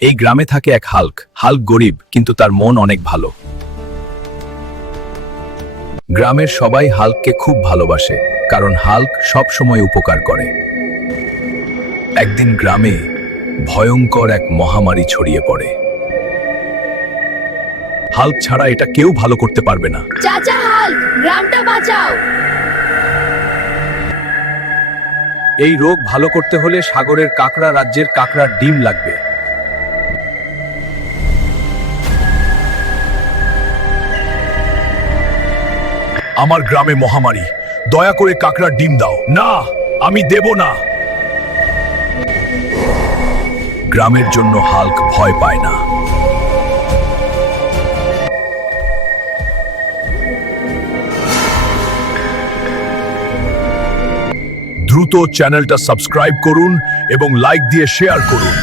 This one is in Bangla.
এই গ্রামে থাকে এক হাল্ক। হাল্ক গরিব, কিন্তু তার মন অনেক ভালো। গ্রামের সবাই হাল্ককে খুব ভালোবাসে, কারণ হাল্ক সব সময় উপকার করে। একদিন গ্রামে ভয়ঙ্কর এক মহামারী ছড়িয়ে পড়ে। হাল্ক ছাড়া এটা কেউ ভালো করতে পারবে না। চাচা হাল্ক, গ্রামটা বাঁচাও। এই রোগ ভালো করতে হলে সাগরের কাঁকড়া রাজ্যের কাঁকড়ার ডিম লাগবে। আমার গ্রামে মহামারী, দয়া করে কাঁকড়ার ডিম দাও। না, আমি দেব না। গ্রামের জন্য হাল্ক ভয় পায় না। দ্রুত চ্যানেলটা সাবস্ক্রাইব করুন এবং লাইক দিয়ে শেয়ার করুন।